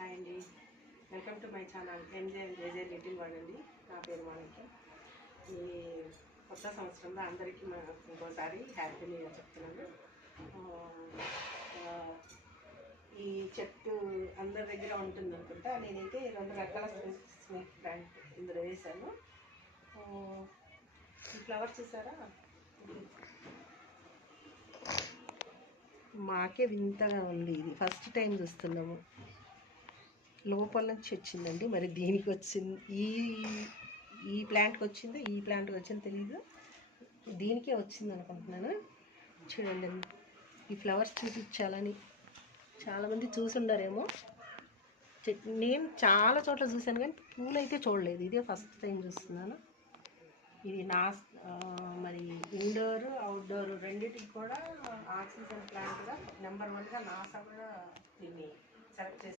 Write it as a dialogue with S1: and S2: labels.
S1: Hi అండి. Welcome to my channel. MJ JJ little world అండి. నా పేరు మాణిక్యం. ఈ కొత్త సంవత్సరంలో అందరికీ మా ఇంకోసారి హ్యాపీ న్యూ ఇయర్ చెప్తున్నాను. ఈ చెట్టు అందరి దగ్గర ఉంటుంది అనుకుంటా. నేనైతే రెండు రకాల స్నేక్ ప్లాంట్ ఇందులో వేశాను. ఈ ఫ్లవర్ చూసారా? మాకే వింతగా ఉంది ఇది. ఫస్ట్ టైం చూస్తున్నాము. లోపల నుంచి వచ్చిందండి. మరి దీనికి వచ్చింది ఈ ఈ ప్లాంట్కి వచ్చిందో ఈ ప్లాంట్కి వచ్చిందో తెలియదు దీనికే వచ్చింది అనుకుంటున్నాను. చూడండి ఈ ఫ్లవర్స్ చూపించాలని చాలామంది చూసుండారేమో. నేను చాలా చోట్ల చూశాను కానీ పూలు అయితే చూడలేదు. ఇదే ఫస్ట్ టైం చూస్తున్నాను. ఇది నా మరి ఇండోర్ అవుట్డోర్ రెండింటికి కూడా ఆక్సిజన్ ప్లాంట్గా నెంబర్ వన్గా నాసా కూడా దీన్ని సెలెక్ట్ చేసి